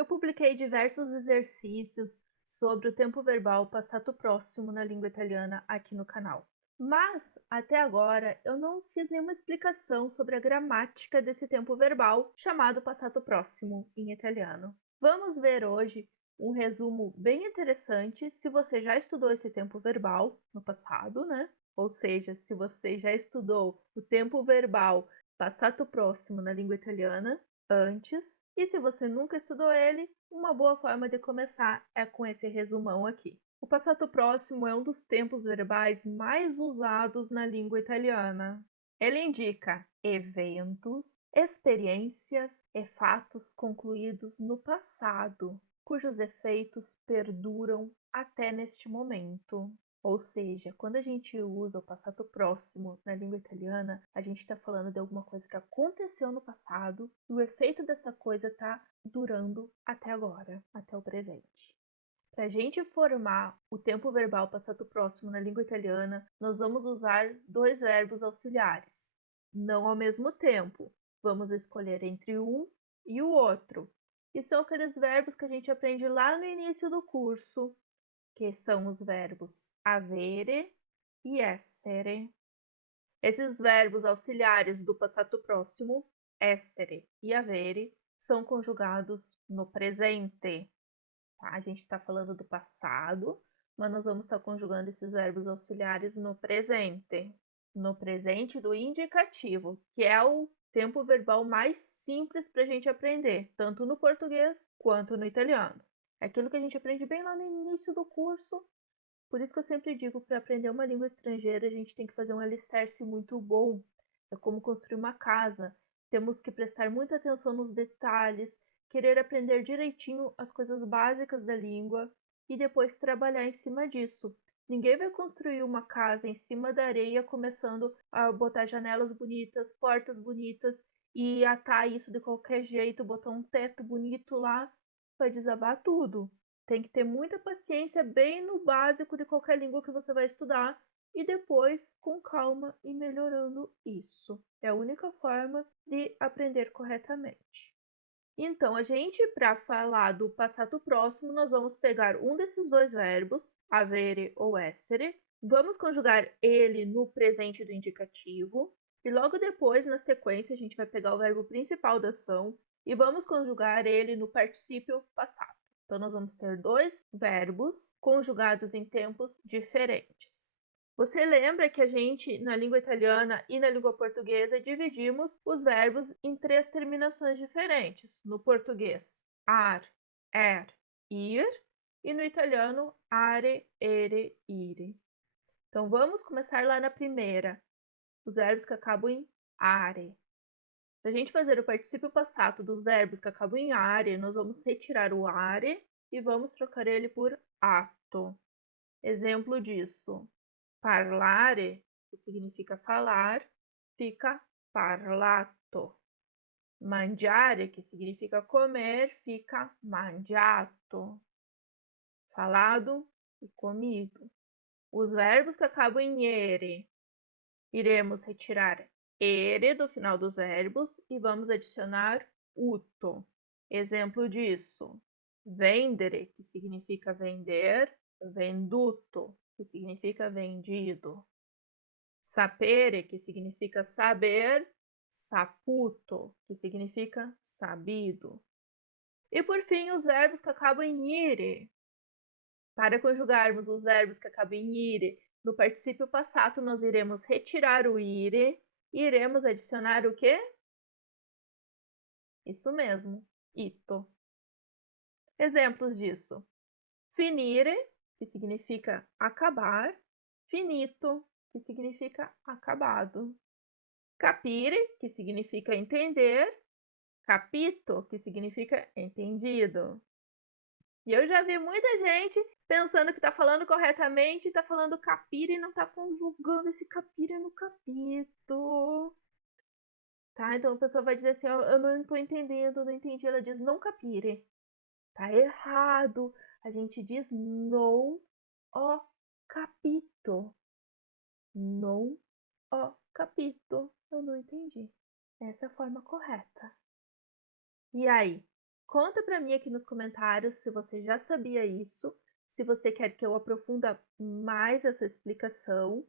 Eu publiquei diversos exercícios sobre o tempo verbal passato próximo na língua italiana aqui no canal. Mas, até agora, eu não fiz nenhuma explicação sobre a gramática desse tempo verbal chamado passato próximo em italiano. Vamos ver hoje um resumo bem interessante se você já estudou esse tempo verbal no passado, né? Ou seja, se você já estudou o tempo verbal passato próximo na língua italiana antes, e se você nunca estudou ele, uma boa forma de começar é com esse resumão aqui. O passato próximo é um dos tempos verbais mais usados na língua italiana. Ele indica eventos, experiências e fatos concluídos no passado, cujos efeitos perduram até neste momento. Ou seja, quando a gente usa o passato próximo na língua italiana, a gente está falando de alguma coisa que aconteceu no passado e o efeito dessa coisa está durando até agora, até o presente. Para a gente formar o tempo verbal passato próximo na língua italiana, nós vamos usar dois verbos auxiliares, não ao mesmo tempo. Vamos escolher entre um e o outro. E são aqueles verbos que a gente aprende lá no início do curso, que são os verbos avere e essere. Esses verbos auxiliares do passato próximo, essere e avere, são conjugados no presente. Tá? A gente está falando do passado, mas nós vamos estar conjugando esses verbos auxiliares no presente do indicativo, que é o tempo verbal mais simples para a gente aprender, tanto no português quanto no italiano. É aquilo que a gente aprende bem lá no início do curso. Por isso que eu sempre digo, para aprender uma língua estrangeira, a gente tem que fazer um alicerce muito bom. É como construir uma casa. Temos que prestar muita atenção nos detalhes, querer aprender direitinho as coisas básicas da língua e depois trabalhar em cima disso. Ninguém vai construir uma casa em cima da areia começando a botar janelas bonitas, portas bonitas e atar isso de qualquer jeito, botar um teto bonito lá, vai desabar tudo. Tem que ter muita paciência bem no básico de qualquer língua que você vai estudar e depois, com calma, ir melhorando isso. É a única forma de aprender corretamente. Então, para falar do passato próximo, nós vamos pegar um desses dois verbos, avere ou essere, vamos conjugar ele no presente do indicativo e logo depois, na sequência, a gente vai pegar o verbo principal da ação e vamos conjugar ele no particípio passado. Então, nós vamos ter dois verbos conjugados em tempos diferentes. Você lembra que a gente, na língua italiana e na língua portuguesa, dividimos os verbos em três terminações diferentes. No português, ar, er, ir, e no italiano, are, ere, ire. Então, vamos começar lá na primeira, os verbos que acabam em are. Para a gente fazer o particípio passado dos verbos que acabam em are, nós vamos retirar o are e vamos trocar ele por ato. Exemplo disso: parlare, que significa falar, fica parlato. Mangiare, que significa comer, fica mangiato. Falado e comido. Os verbos que acabam em ere, iremos retirar ere do final dos verbos e vamos adicionar uto. Exemplo disso: vendere, que significa vender, venduto, que significa vendido. Sapere, que significa saber, saputo, que significa sabido. E por fim, os verbos que acabam em ire. Para conjugarmos os verbos que acabam em ire no particípio passado, nós iremos retirar o ire e iremos adicionar o quê? Isso mesmo, ito. Exemplos disso: finire, que significa acabar, finito, que significa acabado. Capire, que significa entender, capito, que significa entendido. E eu já vi muita gente pensando que está falando corretamente, está falando capire e não está conjugando esse capire no capito. Tá? Então a pessoa vai dizer assim, eu não estou entendendo, não entendi. Ela diz não capire. Tá errado. A gente diz não ho capito. Não ho capito. Eu não entendi. Essa é a forma correta. E aí? Conta pra mim aqui nos comentários se você já sabia isso, se você quer que eu aprofunde mais essa explicação,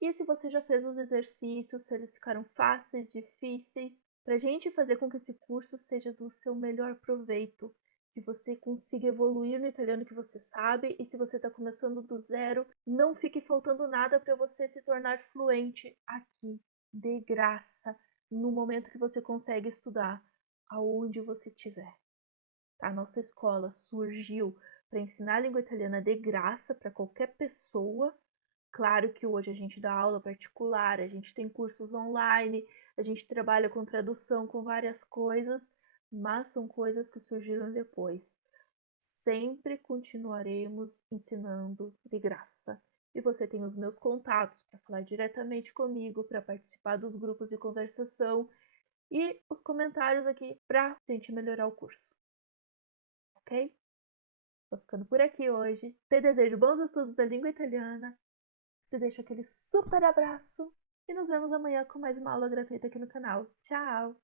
e se você já fez os exercícios, se eles ficaram fáceis, difíceis, pra gente fazer com que esse curso seja do seu melhor proveito, que você consiga evoluir no italiano que você sabe, e se você está começando do zero, não fique faltando nada para você se tornar fluente aqui, de graça, no momento que você consegue estudar, aonde você estiver. A nossa escola surgiu para ensinar a língua italiana de graça para qualquer pessoa. Claro que hoje a gente dá aula particular, a gente tem cursos online, a gente trabalha com tradução, com várias coisas, mas são coisas que surgiram depois. Sempre continuaremos ensinando de graça. E você tem os meus contatos para falar diretamente comigo, para participar dos grupos de conversação e os comentários aqui para a gente melhorar o curso. Ok? Tô ficando por aqui hoje. Te desejo bons estudos da língua italiana. Te deixo aquele super abraço. E nos vemos amanhã com mais uma aula gratuita aqui no canal. Tchau!